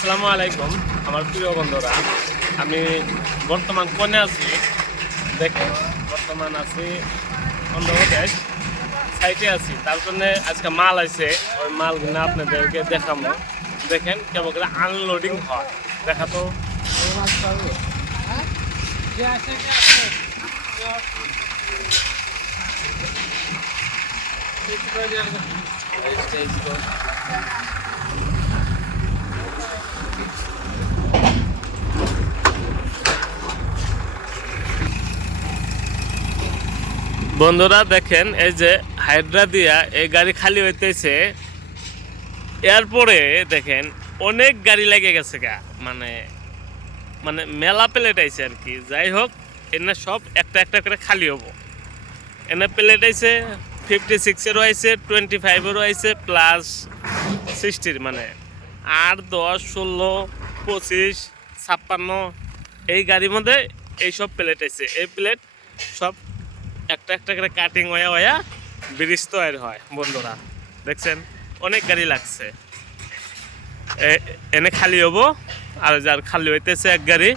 আসসালামু আলাইকুম, আমার প্রিয় বন্ধুরা। আমি বর্তমান কোনে আছি? দেখেন, বর্তমান আছি অন্ধ্রপ্রদেশ সাইটে আছি। তার জন্য আজকে মাল আছে, ওই মালগুলো আপনাদেরকে দেখাবো। দেখেন, কেমন করে আনলোডিং হয়। দেখা তো। বন্ধুরা, দেখেন, এই যে হায়দ্রা দিয়া এই গাড়ি খালি হইতেছে। এরপরে দেখেন, অনেক গাড়ি লেগে গেছে গা। মানে মানে মেলা প্লেট আইছে আর কি। যাই হোক, এনে সব একটা একটা করে খালি হব। এনে প্লেট আইছে ফিফটি সিক্সেরও আইছে টোয়েন্টি ফাইভেরও আইছে প্লাস সিক্সটির মানে আট, দশ, ষোলো, পঁচিশ, ছাপ্পান্ন, এই গাড়ির মধ্যে এইসব প্লেট আইছে। এই প্লেট সব একটা একটা করে কাটিং হয়ে হয়ে ব্রিজ তৈরি হয়, বন্ধুরা। দেখছেন? অনেক গাড়ি লাগছে। এনে খালি হব, আর যার খালি হইতেছে এক গাড়ি